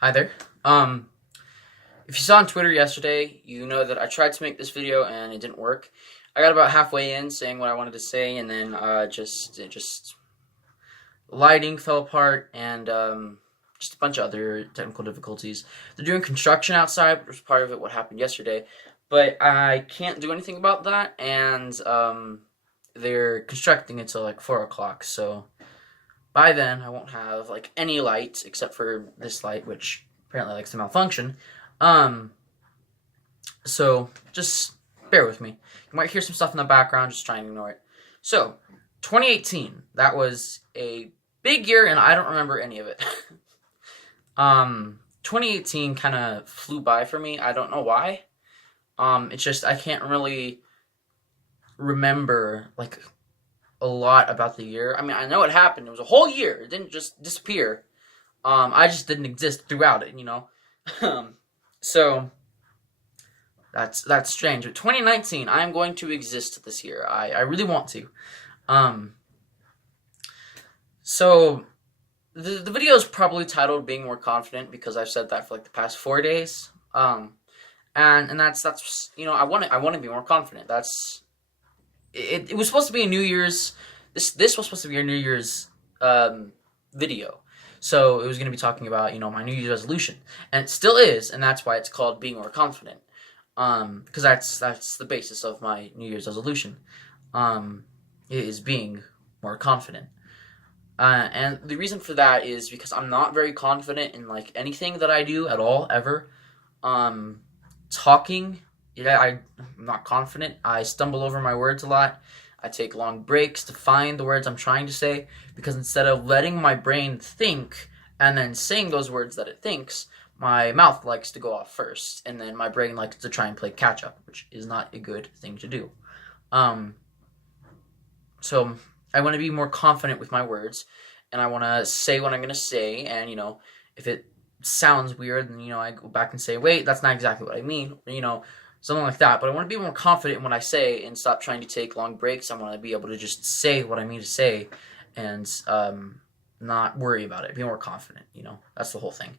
Hi there. If you saw on Twitter yesterday, you know that I tried to make this video and it didn't work. I got about halfway in saying what I wanted to say, and then just lighting fell apart, and just a bunch of other technical difficulties. They're doing construction outside, which was part of it. What happened yesterday, but I can't do anything about that, and they're constructing until like 4 o'clock. So by then, I won't have like any light except for this light, which apparently likes to malfunction. Um, so just bear with me. You might hear some stuff in the background. Just try and ignore it. So, 2018. That was a big year, and I don't remember any of it. 2018 kind of flew by for me. I don't know why. It's just I can't really remember like a lot about the year. I mean, I know it happened. It was a whole year. It didn't just disappear. I just didn't exist throughout it, you know. So that's strange. But 2019, I'm going to exist this year. I really want to. Um, so the video is probably titled "Being More Confident" because I've said that for like the past 4 days. And that's I want to be more confident. It was supposed to be a New Year's. This was supposed to be a New Year's video. So it was going to be talking about my New Year's resolution, and it still is, and that's why it's called being more confident. Because that's the basis of my New Year's resolution. Is being more confident. And the reason for that is because I'm not very confident in like anything that I do at all ever. Um, Talking, yeah, I'm not confident. I stumble over my words a lot. I take long breaks to find the words I'm trying to say because instead of letting my brain think and then saying those words that it thinks, my mouth likes to go off first, and then my brain likes to try and play catch up, which is not a good thing to do. Um, so I want to be more confident with my words, and I want to say what I'm going to say, and if it sounds weird, then I go back and say, wait, that's not exactly what I mean, something like that. But I want to be more confident in what I say and stop trying to take long breaks. I want to be able to just say what I mean to say, and not worry about it. Be more confident. That's the whole thing.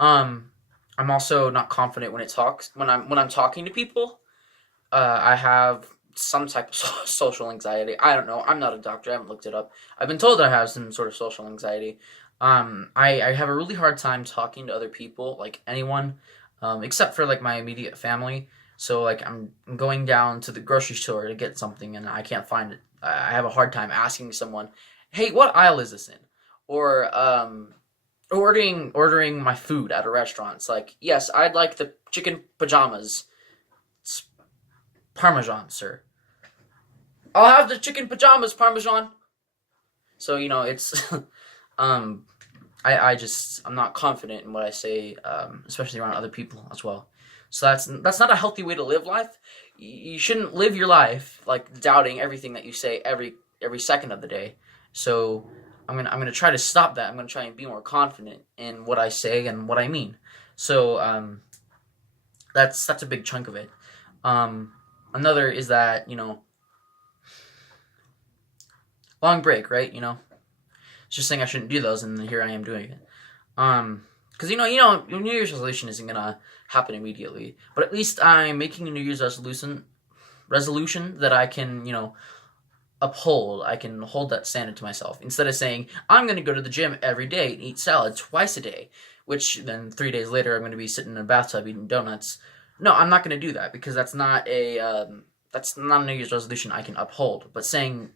Um, I'm also not confident when I'm talking to people. I have some type of social anxiety. I don't know. I'm not a doctor. I haven't looked it up. I've been told that I have some sort of social anxiety. I have a really hard time talking to other people, like anyone, except for like my immediate family. So like I'm going down to the grocery store to get something and I can't find it. I have a hard time asking someone, "Hey, what aisle is this in?" Or ordering my food at a restaurant. It's like, "Yes, I'd like the chicken pajamas. It's Parmesan, sir." "I'll have the chicken pajamas Parmesan." So, it's um I'm not confident in what I say, especially around other people as well. So that's not a healthy way to live life. You shouldn't live your life like doubting everything that you say every second of the day. So I'm gonna try to stop that. I'm gonna try and be more confident in what I say and what I mean. So that's a big chunk of it. Um, Another is that long break, right? It's just saying I shouldn't do those, and here I am doing it. Because your New Year's resolution isn't gonna happen immediately, but at least I'm making a New Year's resolution that I can uphold. I can hold that standard to myself instead of saying I'm gonna go to the gym every day and eat salad twice a day, which then 3 days later I'm gonna be sitting in a bathtub eating donuts. No, I'm not gonna do that because that's not a New Year's resolution I can uphold. But saying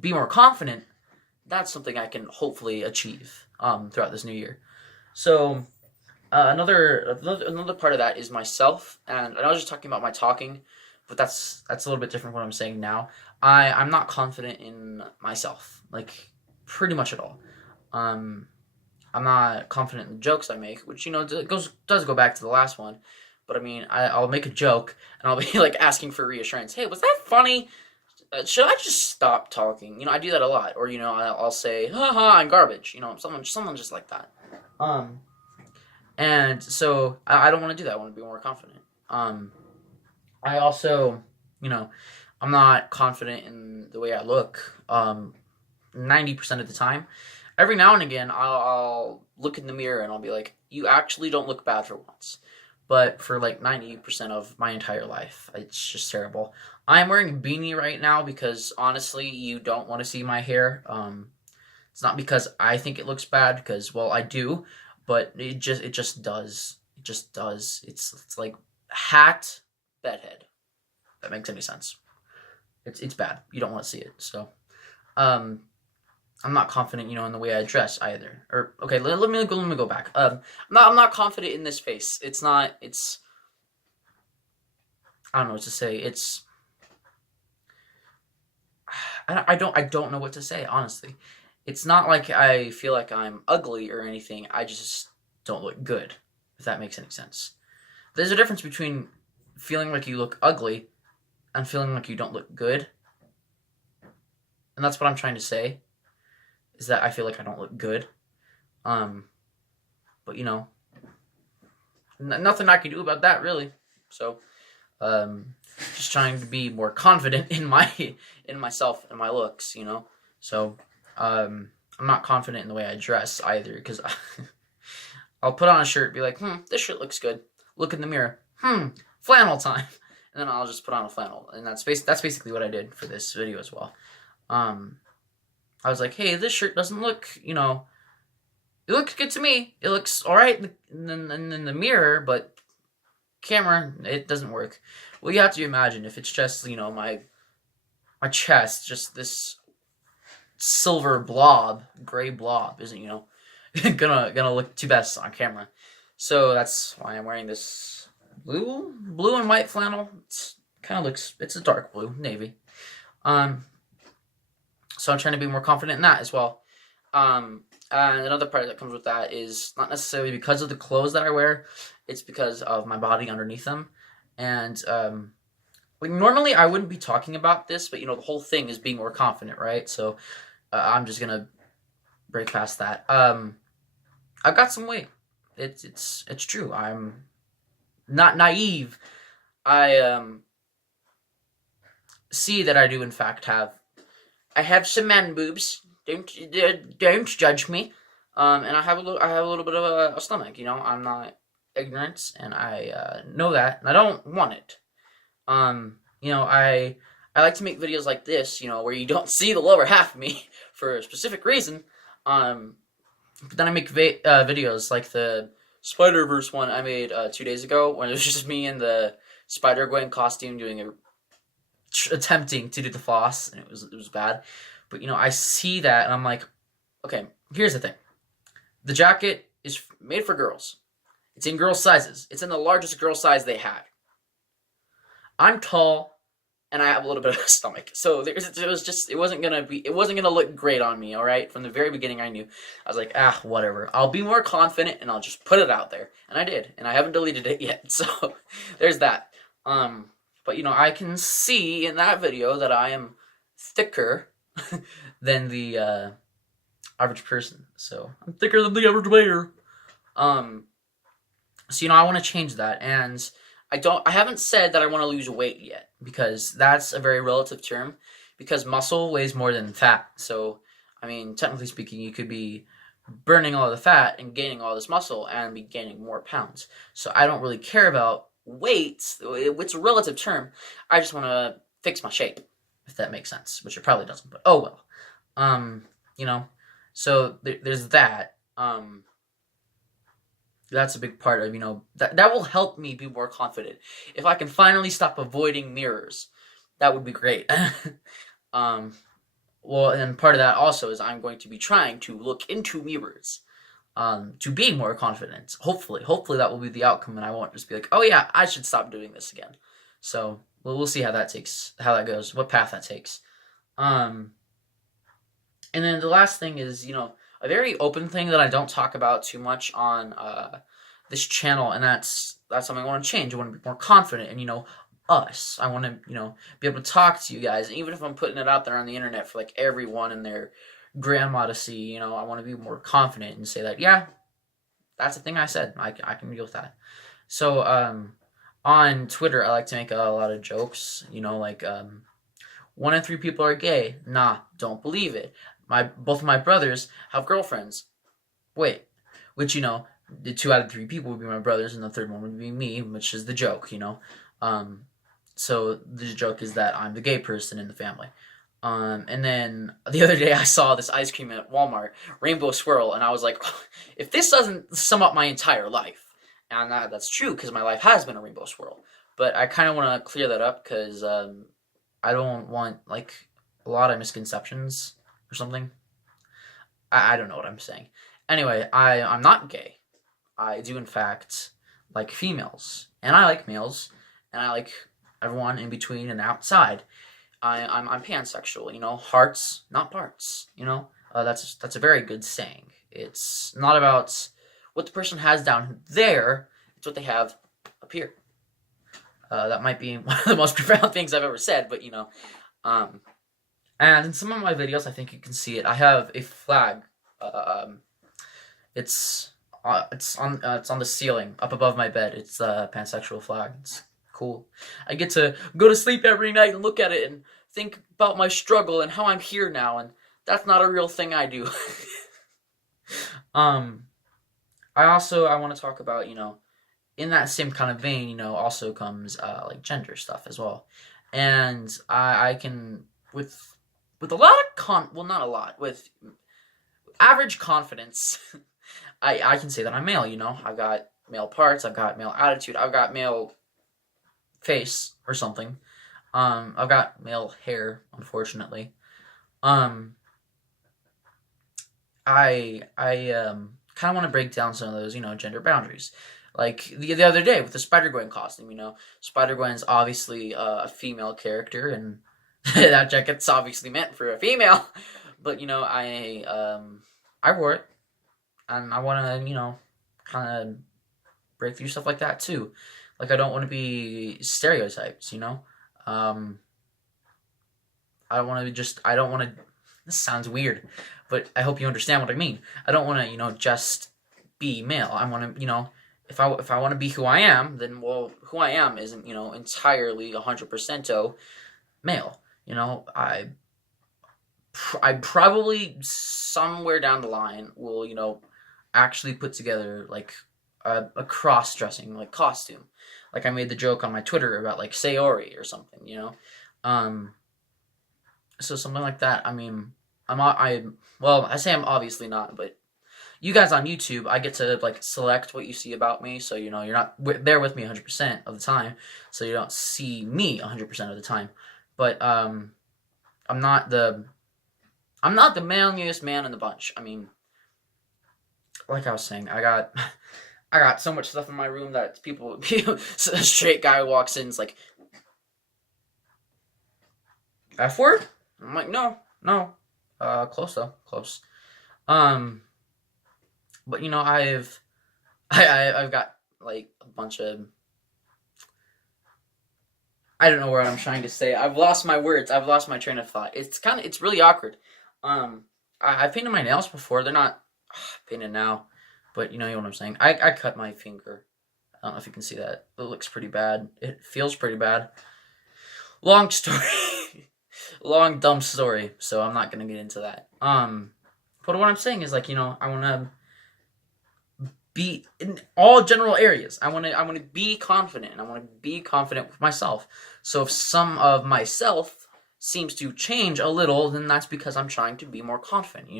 be more confident, that's something I can hopefully achieve throughout this new year. So another part of that is myself, and I was just talking about my talking, but that's a little bit different from what I'm saying now. I'm not confident in myself, like pretty much at all. Um, I'm not confident in the jokes I make, which does go back to the last one. But I mean, I'll make a joke and I'll be like asking for reassurance. Hey, was that funny? Should I just stop talking? I do that a lot. Or I'll say, "Haha, I'm garbage." Someone just like that. Um, and so I don't want to do that. I want to be more confident. I also, you know, I'm not confident in the way I look. 90% of the time, every now and again, I'll look in the mirror and I'll be like, you actually don't look bad for once. But for like 90% of my entire life, it's just terrible. I'm wearing a beanie right now because honestly, you don't want to see my hair. It's not because I think it looks bad, because well, I do, but it just does. It just does. It's like hat bedhead. If that makes any sense. It's bad. You don't want to see it. So, um, I'm not confident, in the way I dress either. Or okay, let me go back. I'm not confident in this face. It's not. It's I don't know what to say. I don't know what to say, honestly. It's not like I feel like I'm ugly or anything. I just don't look good. If that makes any sense. There's a difference between feeling like you look ugly and feeling like you don't look good, and that's what I'm trying to say. Is that I feel like I don't look good. Um, but nothing I can do about that really. So, um, just trying to be more confident in myself and my looks. So, I'm not confident in the way I dress either, because I'll put on a shirt, be like, this shirt looks good. Look in the mirror, flannel time, and then I'll just put on a flannel, and that's basically what I did for this video as well. I was like, hey, this shirt doesn't look, it looks good to me. It looks all right in the mirror, but camera, it doesn't work. Well, you have to imagine if it's just, my chest, just this silver blob, gray blob, isn't, gonna look too best on camera. So that's why I'm wearing this blue and white flannel. It's a dark blue, navy. So I'm trying to be more confident in that as well. And another part that comes with that is not necessarily because of the clothes that I wear. It's because of my body underneath them. And like normally I wouldn't be talking about this, but the whole thing is being more confident, right? So I'm just gonna break past that. I've got some weight. It's true. I'm not naive. I see that I do in fact have. I have some man boobs. Don't judge me. And I have a little bit of a stomach. I'm not ignorant, and I know that, and I don't want it. I like to make videos like this, where you don't see the lower half of me for a specific reason. But then I make videos like the Spider-Verse one I made 2 days ago, when it was just me in the Spider-Gwen costume attempting to do the floss, and it was bad. But I see that, and I'm like, okay, here's the thing. The jacket is made for girls. It's in girl sizes. It's in the largest girl size they had. I'm tall, and I have a little bit of a stomach, so it wasn't gonna look great on me. All right, from the very beginning, I knew. I was like, whatever. I'll be more confident, and I'll just put it out there, and I did, and I haven't deleted it yet. So there's that. But I can see in that video that I am thicker than the average person. So I'm thicker than the average bear. So I want to change that, and I haven't said that I want to lose weight yet, because that's a very relative term, because muscle weighs more than fat. So technically speaking, you could be burning all the fat and gaining all this muscle and be gaining more pounds. So I don't really care about weight. It's a relative term. I just want to fix my shape, if that makes sense, which it probably doesn't, but oh well. So there's that. That's a big part of, that will help me be more confident. If I can finally stop avoiding mirrors, that would be great. Well, and part of that also is I'm going to be trying to look into mirrors, to be more confident. Hopefully that will be the outcome, and I won't just be like, oh yeah, I should stop doing this again. So we'll see how that goes, what path that takes. And then the last thing is, a very open thing that I don't talk about too much on this channel, and that's something I want to change. I want to be more confident, and us. I want to be able to talk to you guys, and even if I'm putting it out there on the internet for like everyone and their grandma to see, I want to be more confident and say that, yeah, that's the thing I said. I can deal with that. So on Twitter, I like to make a lot of jokes. Like 1 in 3 people are gay. Nah, don't believe it. my both of my brothers have girlfriends. Wait, which the 2 out of 3 people would be my brothers, and the third one would be me, which is the joke. Um, so the joke is that I'm the gay person in the family. And then the other day I saw this ice cream at Walmart, Rainbow Swirl, and I was like, if this doesn't sum up my entire life, and that's true because my life has been a Rainbow Swirl, but I kind of want to clear that up because I don't want like a lot of misconceptions or something. I don't know what I'm saying. Anyway, I'm not gay. I do in fact like females, and I like males, and I like everyone in between and outside. I'm pansexual. Hearts, not parts. That's a very good saying. It's not about what the person has down there; it's what they have up here. That might be one of the most profound things I've ever said, but um, and in some of my videos, I think you can see it. I have a flag. It's it's on the ceiling up above my bed. It's a pansexual flag. It's cool. I get to go to sleep every night and look at it and think about my struggle and how I'm here now, and that's not a real thing I do. um, I want to talk about in that same kind of vein, also comes like gender stuff as well, and I can with a lot of well, not a lot, with average confidence. I can say that I'm male. I've got male parts, I've got male attitude, I've got male face or something. I've got male hair, unfortunately. Um, I kind of want to break down some of those, gender boundaries. Like the other day with the Spider Gwen costume, Spider Gwen's obviously a female character, and that jacket's obviously meant for a female. But I wore it, and I want to kind of break through stuff like that too. Like I don't want to be stereotypes. Um, I don't want to. This sounds weird, but I hope you understand what I mean. I don't want to just be male. I want to if I want to be who I am, then who I am isn't entirely 100% male. I probably somewhere down the line will actually put together like a cross dressing like costume. Like I made the joke on my Twitter about like Sayori or something. So something like that. I mean, I say I'm obviously not, but you guys on YouTube, I get to like select what you see about me, so you're not there with me 100% of the time, so you don't see me 100% of the time. But I'm not the manliest man in the bunch. I mean, like I was saying, I got so much stuff in my room that a straight guy walks in, it's like, F word? I'm like, no. Close though, close. But I've got like a bunch of, I don't know what I'm trying to say. I've lost my words. I've lost my train of thought. It's really awkward. I painted my nails before. They're not painted now, but you know what I'm saying. I cut my finger. I don't know if you can see that. It looks pretty bad. It feels pretty bad. Long story. Long dumb story. So I'm not gonna get into that. But what I'm saying is like I want to be in all general areas. I want to be confident, and I want to be confident with myself. So if some of myself seems to change a little, then that's because I'm trying to be more confident.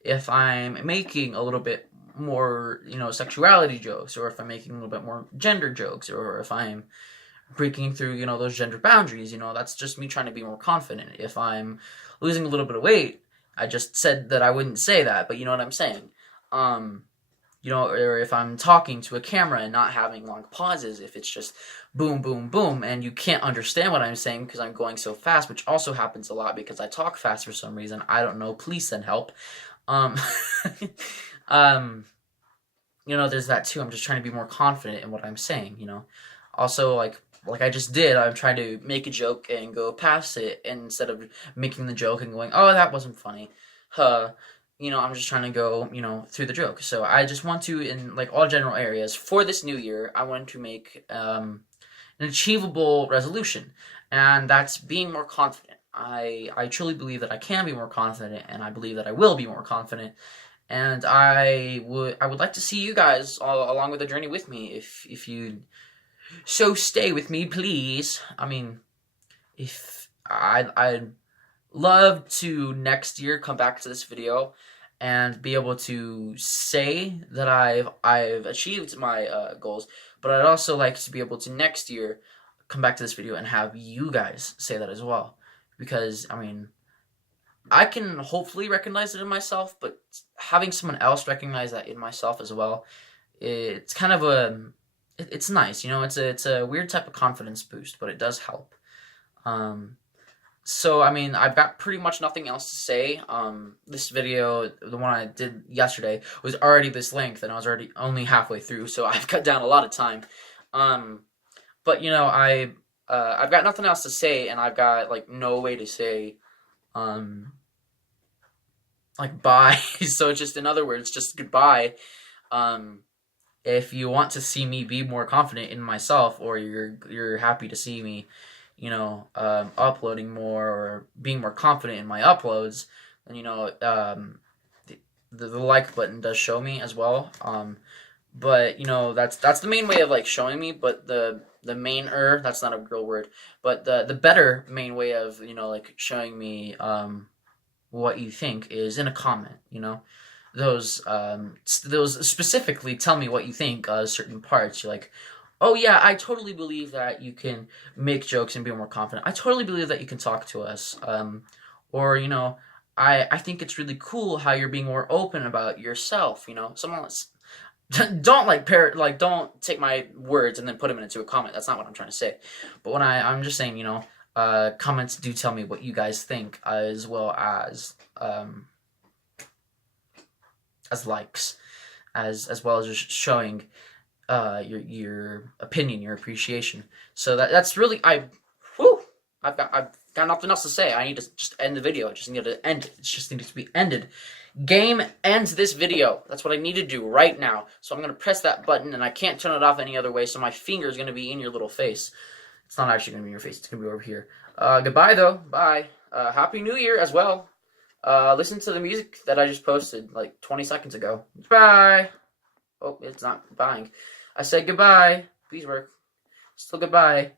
If I'm making a little bit more sexuality jokes, or if I'm making a little bit more gender jokes, or if I'm breaking through those gender boundaries, that's just me trying to be more confident. If I'm losing a little bit of weight, I just said that I wouldn't say that, but you know what I'm saying. Or if I'm talking to a camera and not having long pauses, if it's just boom, boom, boom, and you can't understand what I'm saying because I'm going so fast, which also happens a lot because I talk fast for some reason. I don't know. Please send help. There's that too. I'm just trying to be more confident in what I'm saying. Also like I just did. I'm trying to make a joke and go past it instead of making the joke and going, oh, that wasn't funny. I'm just trying to go, through the joke. So I just want to, in like all general areas, for this new year, I want to make an achievable resolution, and that's being more confident. I truly believe that I can be more confident, and I believe that I will be more confident. And I would like to see you guys all along with the journey with me. If you so stay with me, please. I mean, if I'd love to next year come back to this video and be able to say that I've achieved my goals, but I'd also like to be able to next year come back to this video and have you guys say that as well, because I mean, I can hopefully recognize it in myself, but having someone else recognize that in myself as well, it's kind of it's nice, you know. It's a weird type of confidence boost, but it does help. Um, so I mean, I've got pretty much nothing else to say. This video, the one I did yesterday, was already this length, and I was already only halfway through, so I've cut down a lot of time. Um, but you know, I've got nothing else to say, and I've got like no way to say um like bye. So just in other words, just goodbye. Um, if you want to see me be more confident in myself, or you're happy to see me, you know, uploading more or being more confident in my uploads, then you know, the like button does show me as well. But you know, that's the main way of like showing me. But the main that's not a real word, but the better main way of, you know, like showing me what you think is in a comment. You know, those specifically tell me what you think. Certain parts you're like, oh yeah, I totally believe that you can make jokes and be more confident. I totally believe that you can talk to us. Or you know, I think it's really cool how you're being more open about yourself. You know, someone else. Don't like parrot, like don't take my words and then put them into a comment. That's not what I'm trying to say. But when I'm just saying, you know, comments do tell me what you guys think, as likes, as well as just showing your opinion, your appreciation. So that's really whew, I've got nothing else to say. I need to just end the video. I just need to end it. It just needs to be ended. Game ends this video. That's what I need to do right now. So I'm going to press that button, and I can't turn it off any other way, so my finger is going to be in your little face. It's not actually going to be in your face. It's going to be over here. Goodbye, though. Bye. Happy New Year as well. Listen to the music that I just posted like 20 seconds ago. Bye. Oh, it's not buying. I said goodbye. Please work. Still goodbye.